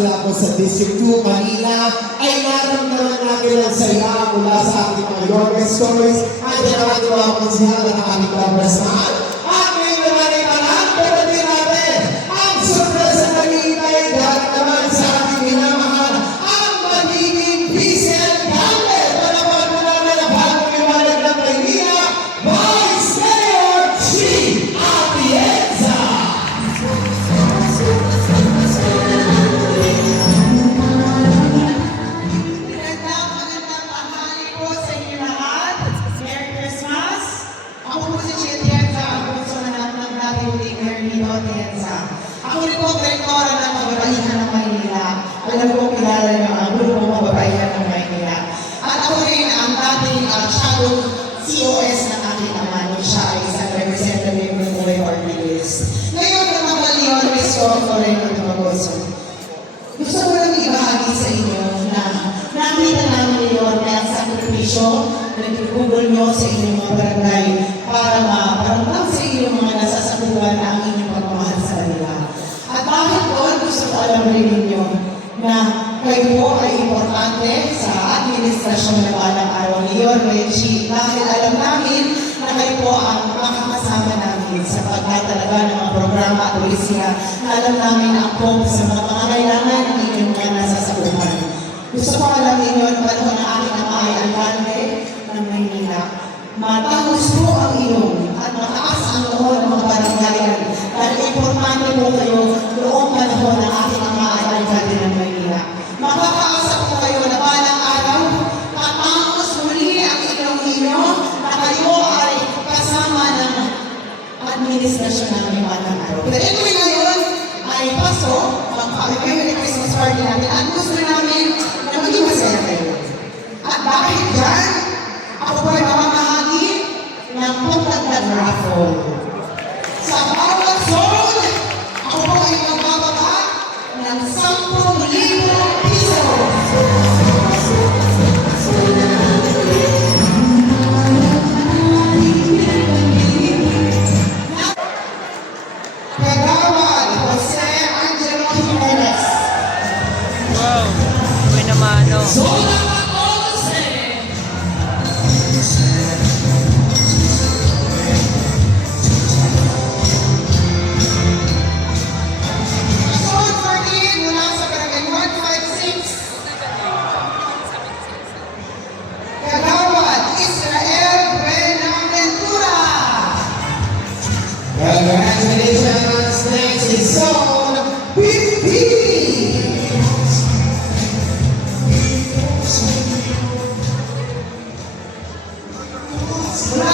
mula po sa District 2, Manila, ay naramdaman natin ang saya mula sa ating mga Yorme Stories at ang ating mga konsihan at ating kabrasahan. At ngayon naman ay panahon din natin ang surpresa na nag-iintay dahil naman sa ating minamahal ang magiging PCL Cabinet. Panapan mo naman ang bagong liwanag ng Maynila, Vice Mayor Chi Atienza. Magandang tanghali po sa inyo lahat. Merry Christmas! Ako po si Chi Atienza, ang puso na natin ng dating Mayor Nino Atienza. Ako rin po ang direktora ng Mababaihan ng Maynila. Alam ko kilala niyo ang grupo Mababaihan ng Maynila. At ako rin ang dating shadow COS ng aking ama nung siya ay isang representative ng Buhay Party List. Ngayon, namamaliyon, Mr. Floreno Tumagoso. Gusto ko lang ibahagi sa inyo na nakita namin yun kaya sa sakripisyo na nagtutugol nyo sa inyong mga barangay para maparamdam sa inyong mga nasasakupan ang inyong pagmamahal sa kanila. At bakit po, gusto ko alam rin ninyo na kayo po ay importante sa administrasyon na balang araw niyon, Reggie, dahil alam namin na kayo po ang makakasama namin sa pagtatalaga ng mga programa at polisiya na alam namin ang po sa mga pangangailangan ng inyong mga nasasakupan. Gusto ko alam ninyo na panahon ng aking ama ay alkalde ng Maynila. Matangos po ang inyong at mataas ang noon ng mga baranggayan dahil importante po kayo noong panahon ng aking ama ay alkalde ng Maynila. Makakaasa po kayo na balang araw, tatangos muli ang inyong inyo na kayo ay kasama ng administrasyon namin balang araw. Pero ito ngayon ay paso, ang Christmas party natin at gusto namin na maging masaya kayo. At dahil dyan, ako po ay mamamahagi ng pagdagdag raffle. Sa bawat zone, ako po ay magbababa ng 10,000 pesos. Kagawad Jose Angelo Jimenez. Wow, may namano. Zola Maose. Zone 14 mula sa barangay 156. Kagawad Israel Buenaventura. Congratulations! Next is Zone 15! Mula